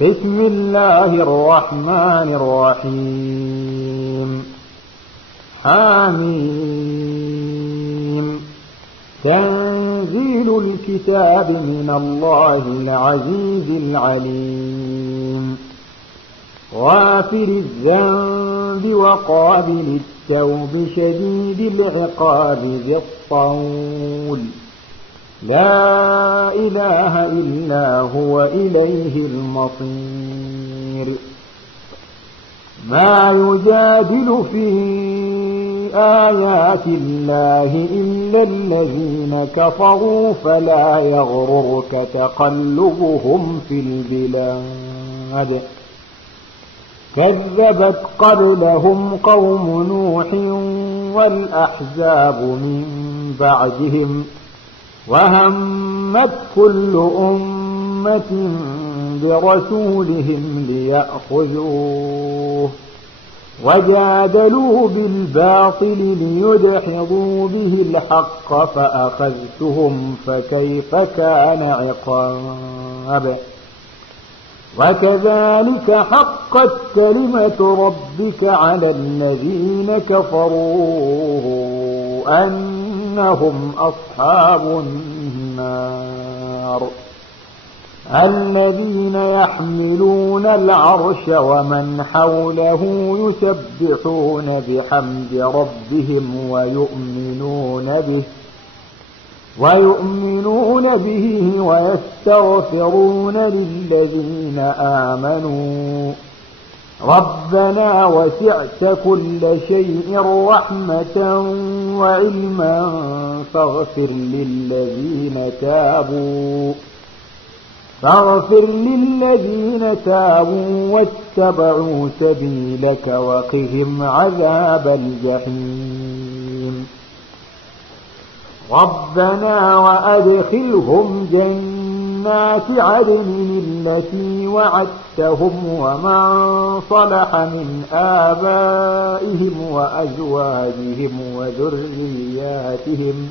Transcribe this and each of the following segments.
بسم الله الرحمن الرحيم حميم تنزيل الكتاب من الله العزيز العليم غافر الذنب وقابل التوب شديد العقاب ذي الطول لا إله إلا هو إليه المصير ما يجادل في آيات الله إلا الذين كفروا فلا يغررك تقلبهم في البلاد كذبت قبلهم قوم نوح والأحزاب من بعدهم وهمت كل أمة برسولهم ليأخذوه وجادلوا بالباطل ليدحضوا به الحق فأخذتهم فكيف كان عقاب وكذلك حقت كلمة ربك على الذين كفروا أنهم أصحاب النار الذين يحملون العرش ومن حوله يسبحون بحمد ربهم ويؤمنون به ويستغفرون للذين آمنوا ربنا وسعت كل شيء رحمة وعلما فاغفر للذين تابوا واتبعوا سبيلك وقهم عذاب الجحيم ربنا وأدخلهم جنات عدن التي وعدتهم ومن صلح من آبائهم وأزواجهم وذرياتهم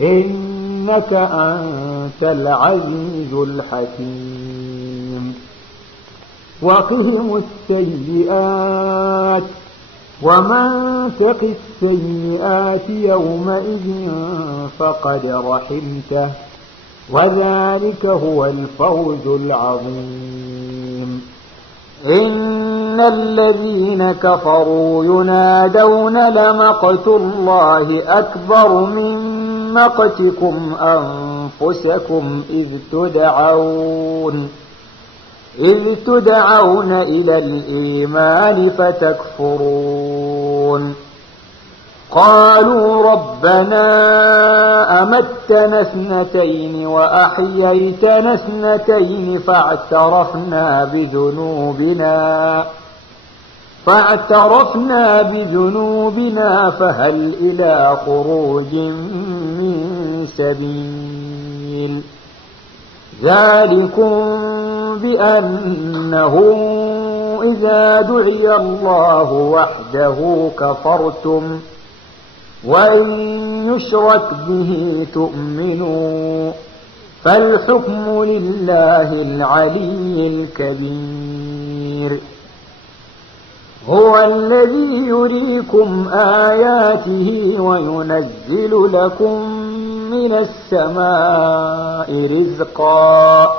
إنك أنت العزيز الحكيم وقهم السيئات ومن تق السيئات يومئذ فقد رحمته وذلك هو الفوز العظيم إن الذين كفروا ينادون لمقت الله أكبر من مقتكم أنفسكم إذ تدعون إلى الإيمان فتكفرون قالوا ربنا أمتنا اثنتين وأحييتنا اثنتين فاعترفنا بذنوبنا فهل إلى خروج من سبيل ذلكم بأنه إذا دعي الله وحده كفرتم وإن يشرك به تؤمنوا فالحكم لله العلي الكبير هو الذي يريكم آياته وينزل لكم من السماء رزقا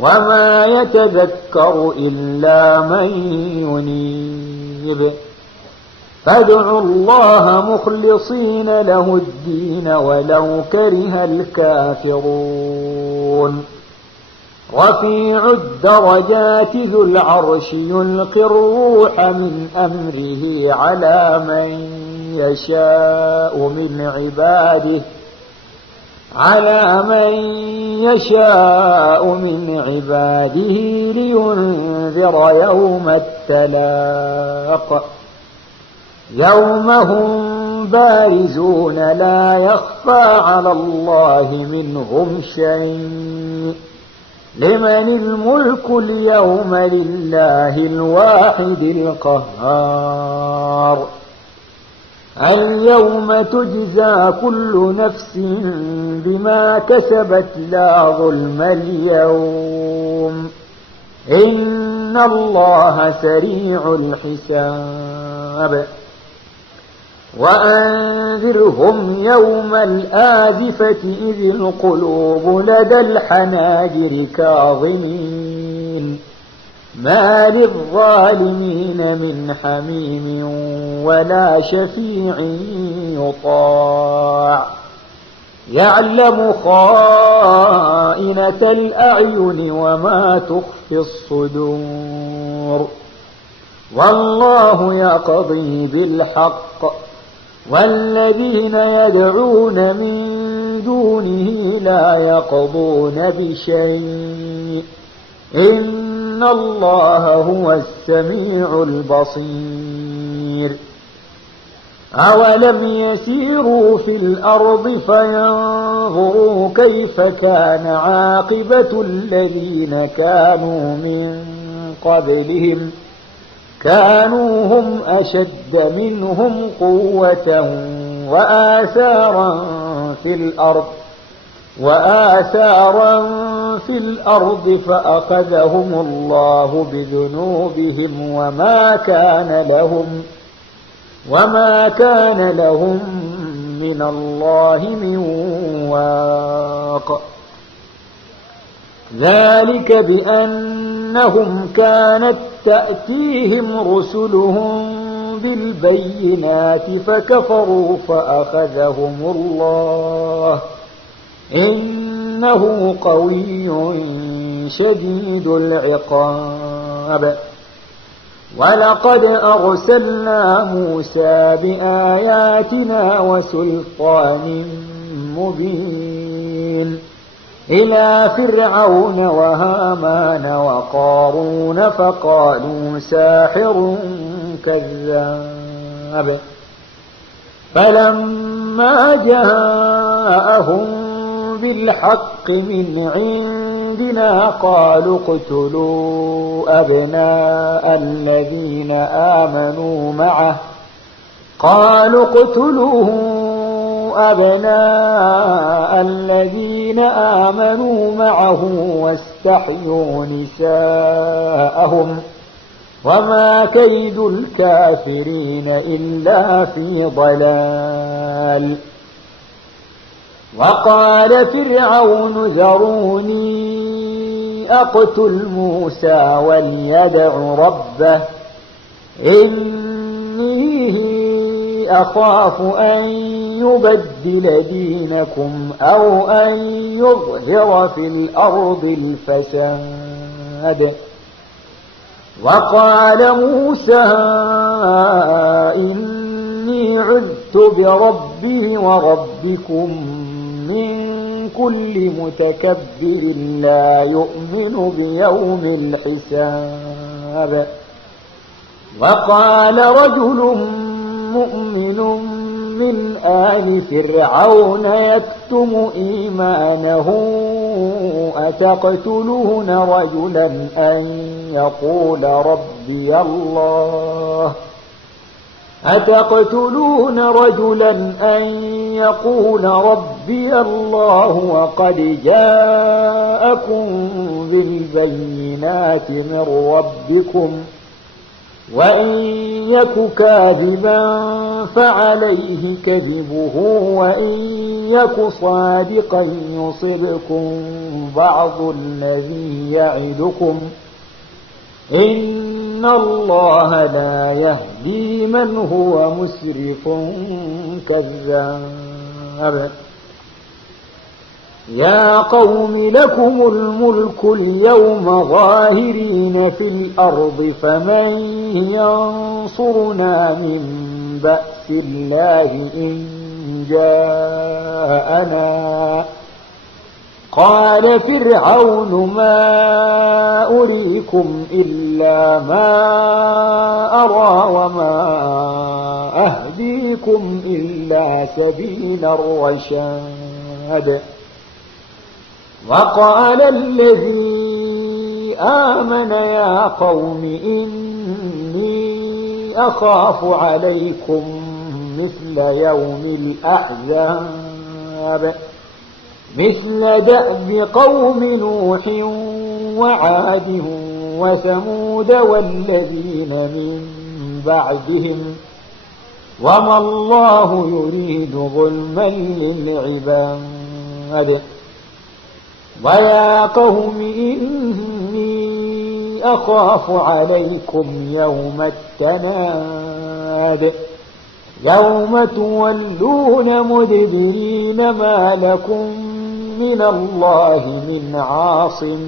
وما يتذكر إلا من ينيب فادعوا الله مخلصين له الدين ولو كره الكافرون رفيع الدرجات ذو العرش يلقي الروح من أمره على من يشاء من عباده لينذر يوم التلاق يوم هم بارزون لا يخفى على الله منهم شيء لمن الملك اليوم لله الواحد القهار اليوم تجزى كل نفس بما كسبت لا ظلم اليوم إن الله سريع الحساب وأنذرهم يوم الآزفة إذ القلوب لدى الحناجر كاظمين ما للظالمين من حميم ولا شفيع يطاع يعلم خائنة الأعين وما تخفي الصدور والله يقضي بالحق والذين يدعون من دونه لا يقضون بشيء إن الله هو السميع البصير أولم يسيروا في الأرض فينظروا كيف كان عاقبة الذين كانوا من قبلهم كانوا هم أشد منهم قوة وآثارا في الأرض فأخذهم الله بذنوبهم وما كان لهم من الله من واق ذلك بأنهم كانت تأتيهم رسلهم بالبينات فكفروا فأخذهم الله إنه قوي شديد العقاب ولقد أرسلنا موسى بآياتنا وسلطان مبين إلى فرعون وهامان وقارون فقالوا ساحر كذاب فلما جاءهم بالحق من عندنا قالوا اقتلوا أبناء الذين آمنوا معه واستحيوا نساءهم وما كيد الكافرين إلا في ضلال وقال فرعون ذروني أقتل موسى وليدع ربه إني أخاف أن يبدل دينكم أو أن يظهر في الأرض الفساد وقال موسى إني عذت بربي وربكم من كل متكبر لا يؤمن بيوم الحساب وقال رجل مؤمن من آل فرعون يكتم إيمانه أتقتلون رجلا أن يقول ربي الله وقد جاءكم بالبينات من ربكم وإن يك كاذبا فعليه كذبه وإن يك صادقا يصبكم بعض الذي يعدكم إن الله لا يهدي من هو مسرف كذاب يا قوم لكم الملك اليوم ظاهرين في الأرض فمن ينصرنا من بأس الله إن جاءنا قال فرعون ما أريكم إلا ما أرى وما أهديكم إلا سبيل الرشاد وقال الذي آمن يا قوم إني أخاف عليكم مثل يوم الأحزاب مثل دأب قوم نوح وعاد وثمود والذين من بعدهم وما الله يريد ظلما للعباد ويا قوم إني أخاف عليكم يوم التناد يوم تولون مدبرين ما لكم من الله من عاصم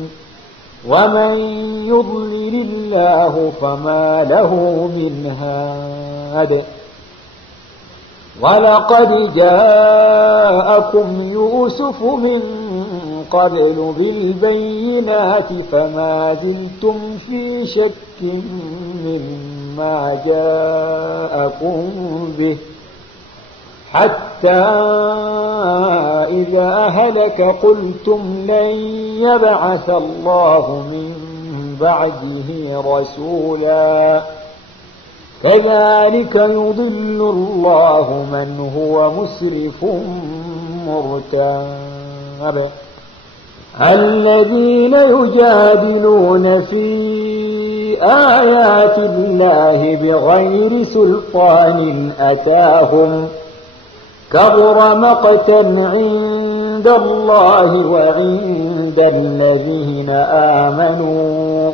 ومن يضلل الله فما له من هاد ولقد جاءكم يوسف من قبل بالبينات فما زلتم في شك مما جاءكم به حتى إذا هلك قلتم لن يبعث الله من بعده رسولا كذلك يضل الله من هو مسرف مرتاب الذين يجادلون في آيات الله بغير سلطان أتاهم كبر مقتا عند الله وعند الذين آمنوا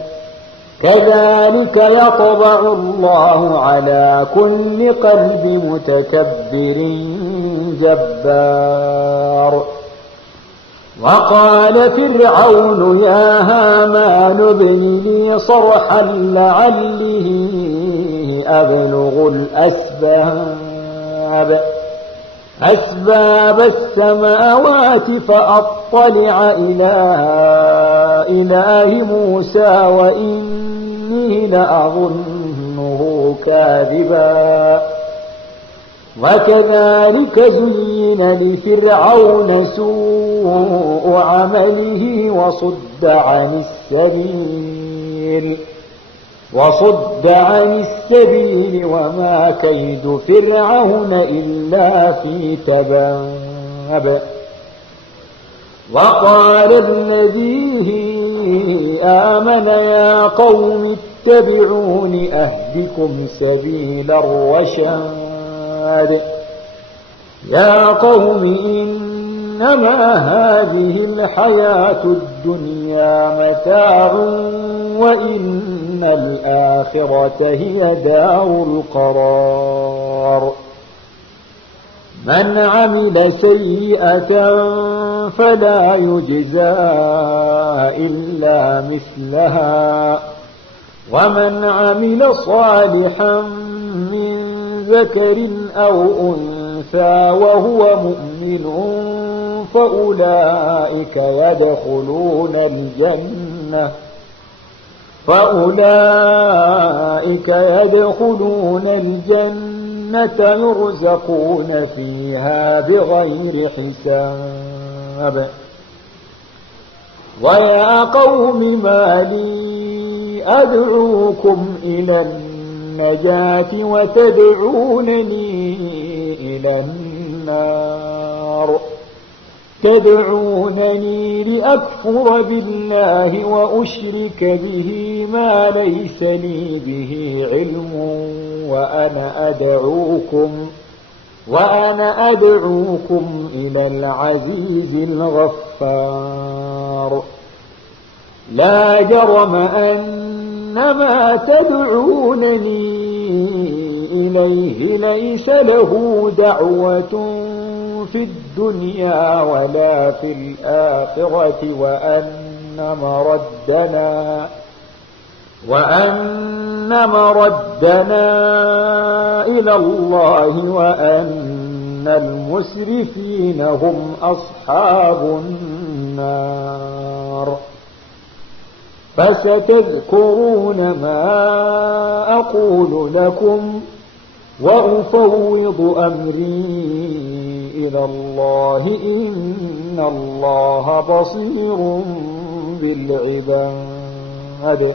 كذلك يطبع الله على كل قلب متكبر جبار وقال فرعون يا هامان ابن لي صرحا لعله أبلغ أسباب السماوات فأطلع إلى إله موسى وإني لأظنه كاذبا وكذلك زين لفرعون سوء عمله وصد عن السبيل وما كيد فرعون إلا في تباب وقال الذي آمن يا قوم اتبعون أهدكم سبيل الرشاد يا قوم إنما هذه الحياة الدنيا متاع وإن الآخرة هي دار القرار من عمل سيئة فلا يجزى إلا مثلها ومن عمل صالحا من ذكر أو أنثى وهو مؤمن فأولئك يدخلون الجنة يرزقون فيها بغير حساب ويا قوم ما لي أدعوكم إلى النجاة وتدعونني إلى النار تدعونني لأكفر بالله وأشرك به ما ليس لي به علم وأنا أدعوكم إلى العزيز الغفار لا جرم أن ما تدعونني إليه ليس له دعوة في الدنيا ولا في الآخرة وأن مردنا إلى الله وأن المسرفين هم أصحاب النار فستذكرون ما أقول لكم وأفوض أمري إلى الله إن الله بصير بالعباد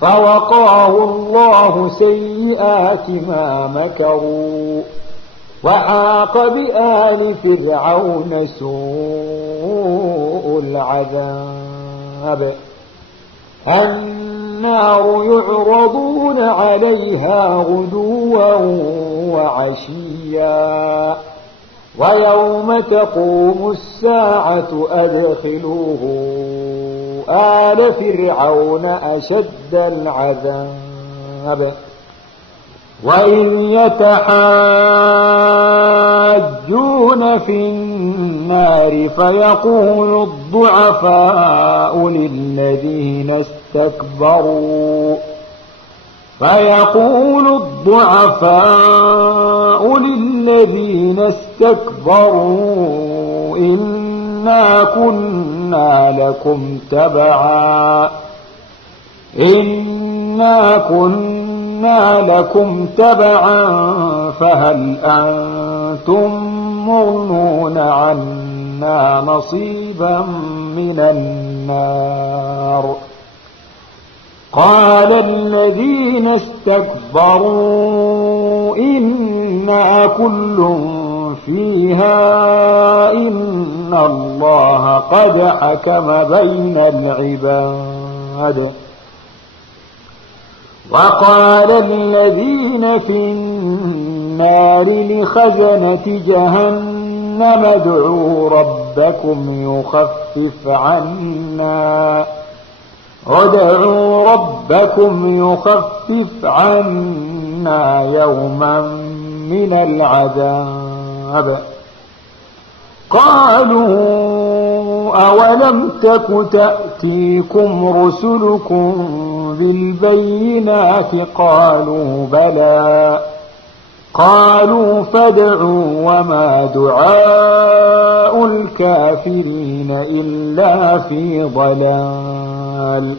فوقاه الله سيئات ما مكروا وحاق بآل فرعون سوء العذاب النار يعرضون عليها غدوا وعشيا ويوم تقوم الساعة أدخلوه آل فرعون أشد العذاب وإن يتحاجون في النار فيقول الضعفاء للذين استكبروا إنا كنا لكم تبعا فهل أنتم مغنون عنا نصيبا من النار قال الذين استكبروا إنا كل فيها إن الله قد حكم بين العباد وقال الذين في النار لخزنة جهنم ادعوا ربكم يخفف عنا يوما من العذاب قالوا أولم تك تأتيكم رسلكم بالبينات قالوا بلى قالوا فادعوا وما دعاء الكافرين إلا في ضلال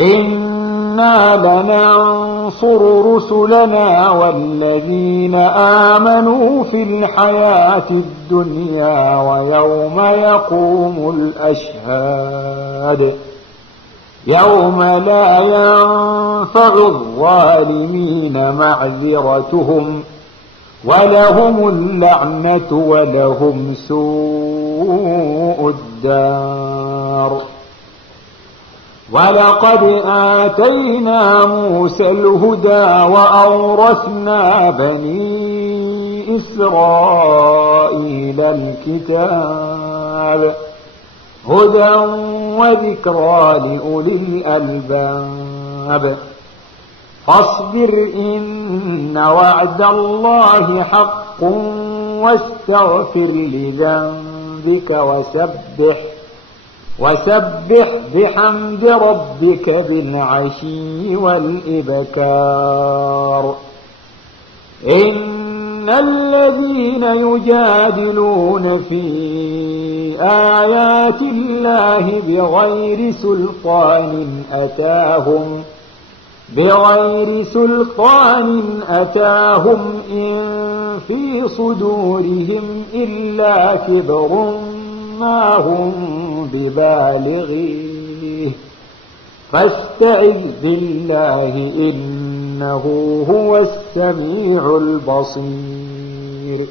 إنا لننصر رسلنا والذين آمنوا في الحياة الدنيا ويوم يقوم الأشهاد يوم لا ينفع الظالمين معذرتهم ولهم اللعنة ولهم سوء الدار ولقد آتينا موسى الهدى وأورثنا بني إسرائيل الكتاب هدى وذكرى لأولي الألباب فاصبر إن وعد الله حق واستغفر لذنبك وسبح بحمد ربك بالعشي والإبكار إن الذين يجادلون في آيات الله بغير سلطان أتاهم إن في صدورهم إلا كبر ما هم ببالغيه فاستعذ بالله إنه هو السميع البصير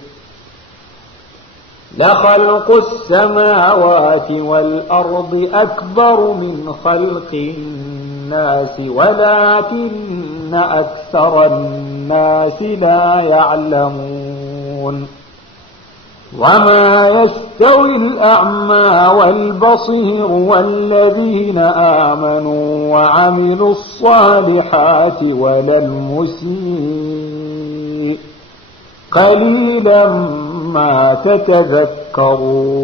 لخلق السماوات والأرض أكبر من خلق الناس ولكن أكثر الناس لا يعلمون وما يستوي الأعمى والبصير والذين آمنوا وعملوا الصالحات ولا المسيء قليلا ما تتذكرون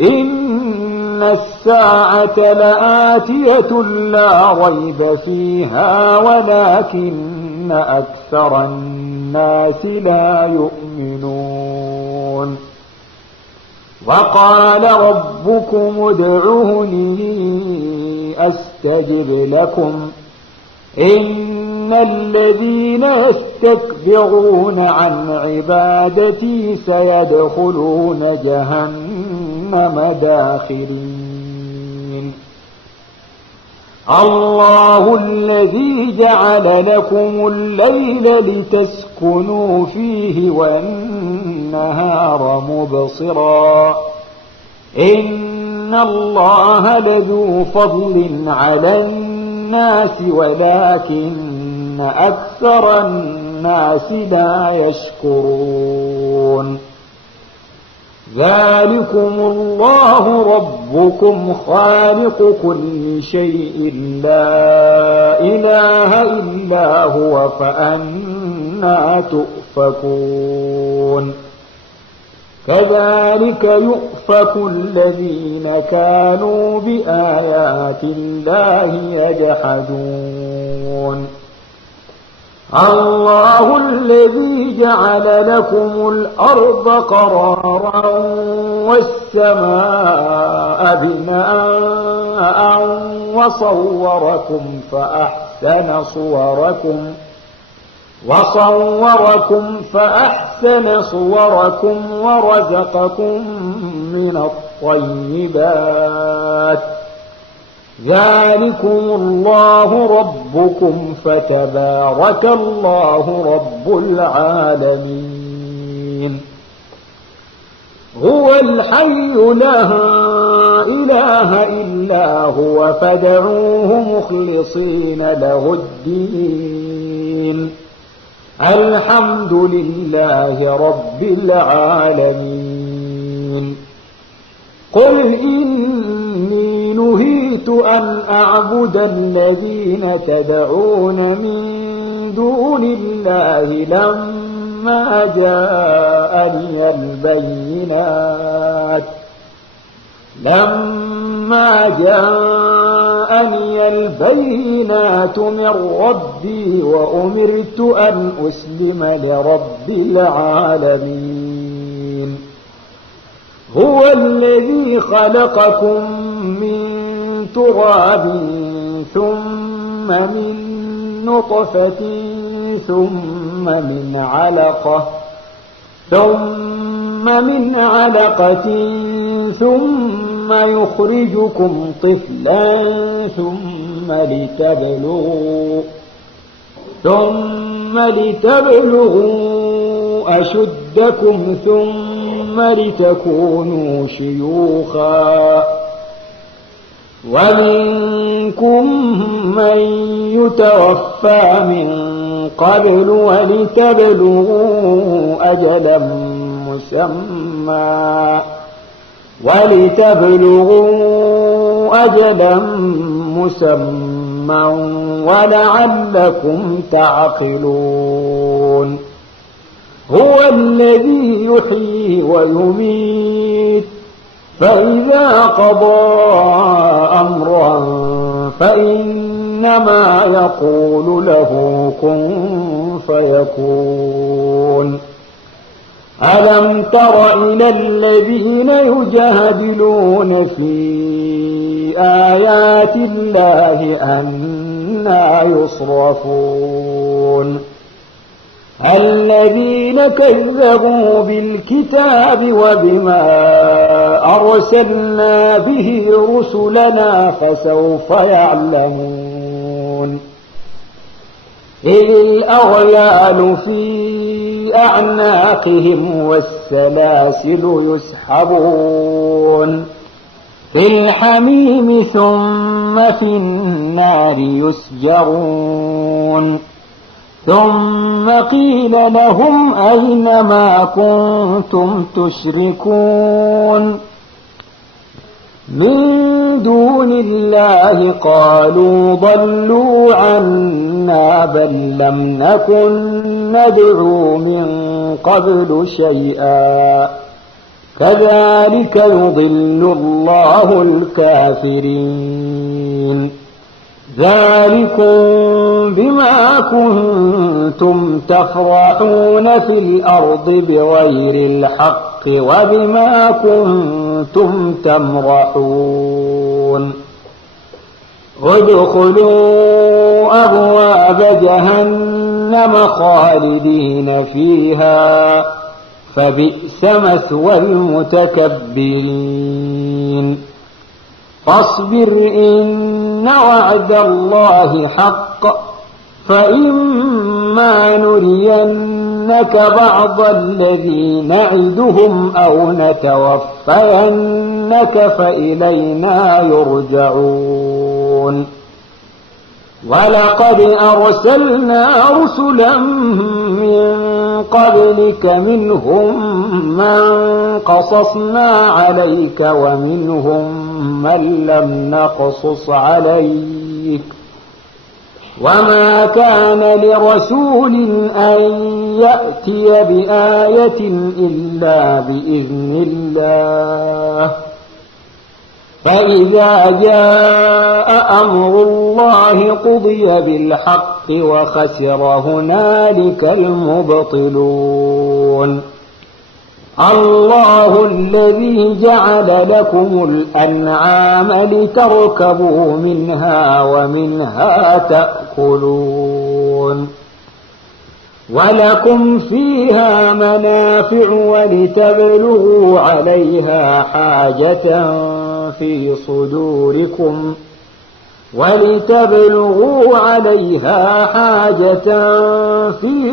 إن الساعة لآتية لا ريب فيها ولكن أكثر الناس لا يؤمنون وقال ربكم ادعوني أستجب لكم إن الذين يستكبرون عن عبادتي سيدخلون جهنم داخرين الله الذي جعل لكم الليل لتسكنوا فيه والنهار مبصرا إن إن الله لذو فضل على الناس ولكن أكثر الناس لا يشكرون ذلكم الله ربكم خالق كل شيء لا إله إلا هو فأنى تؤفكون كذلك يؤفك الذين كانوا بآيات الله يجحدون الله الذي جعل لكم الأرض قرارا والسماء بناء وصوركم فأحسن صوركم ورزقكم من الطيبات ذلكم الله ربكم فتبارك الله رب العالمين هو الحي لا إله إلا هو فادعوه مخلصين له الدين الحمد لله رب العالمين قل إني نهيت أن أعبد الذين تدعون من دون الله لما جاءني البينات من ربي وأمرت أن أسلم لرب العالمين هو الذي خلقكم من تراب ثم من نطفة ثم من علقة ثم يخرجكم طفلا ثم لتبلغوا أشدكم ثم لتكونوا شيوخا ومنكم من يتوفى من قبل ولتبلغوا أجلا مسمى ولعلكم تعقلون هو الذي يحيي ويميت فإذا قضى أمرا فإنما يقول له كن فيكون ألم تر إلى الذين يجادلون في آيات الله أنى يصرفون الذين كذبوا بالكتاب وبما أرسلنا به رسلنا فسوف يعلمون إذ الأغلال في أعناقهم والسلاسل يسحبون في الحميم ثم في النار يسجرون ثم قيل لهم أين ما كنتم تشركون من دون الله قالوا ضلوا عنا بل لم نكن ندعو من قبل شيئا كذلك يضل الله الكافرين ذلكم بما كنتم تفرحون في الأرض بغير الحق وبما كنتم تمرحون ادخلوا أبواب جهنم خالدين فيها فبئس مثوى المتكبرين فاصبر إن وعد الله حق فإما نرينك بعض الذي نعدهم أو نتوفينك فتنك فإلينا يرجعون ولقد أرسلنا رسلا من قبلك منهم من قصصنا عليك ومنهم من لم نقصص عليك وما كان لرسول أن يأتي بآية إلا بإذن الله فإذا جاء أمر الله قضي بالحق وخسر هنالك المبطلون الله الذي جعل لكم الأنعام لتركبوا منها ومنها تأكلون ولكم فيها منافع ولتبلغوا عليها حاجة في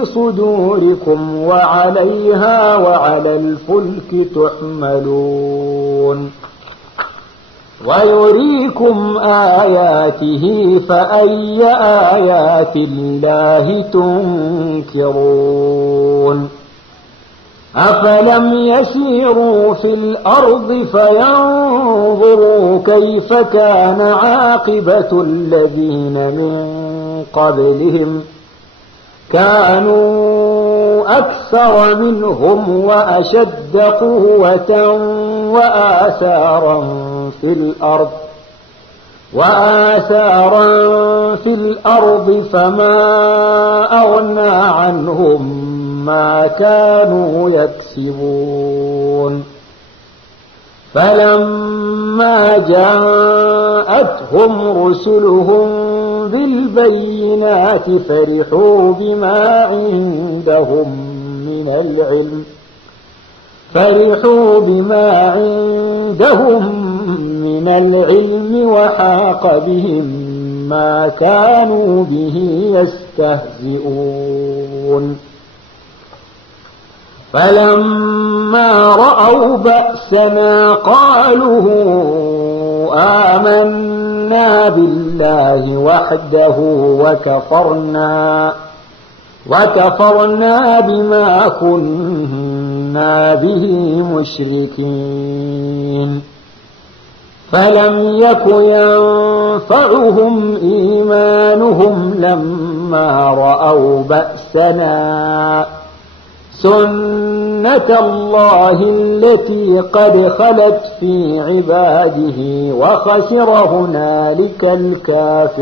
صدوركم وعليها وعلى الفلك تحملون ويريكم آياته فأي آيات الله تنكرون أفلم يسيروا في الأرض فينظروا كيف كان عاقبة الذين من قبلهم كانوا أكثر منهم وأشد قوة وآثارا في الأرض فما أغنى عنهم ما كانوا يكسبون فلما جاءتهم رسلهم بالبينات فرحوا بما عندهم من العلم وحاق بهم ما كانوا به يستهزئون فلما رأوا بأسنا قالوا آمنا بالله وحده وكفرنا بما كنا به مشركين فلم يك ينفعهم إيمانهم لما رأوا بأسنا سنة الله التي قد خلت في عباده وخسر هنالك الكافرون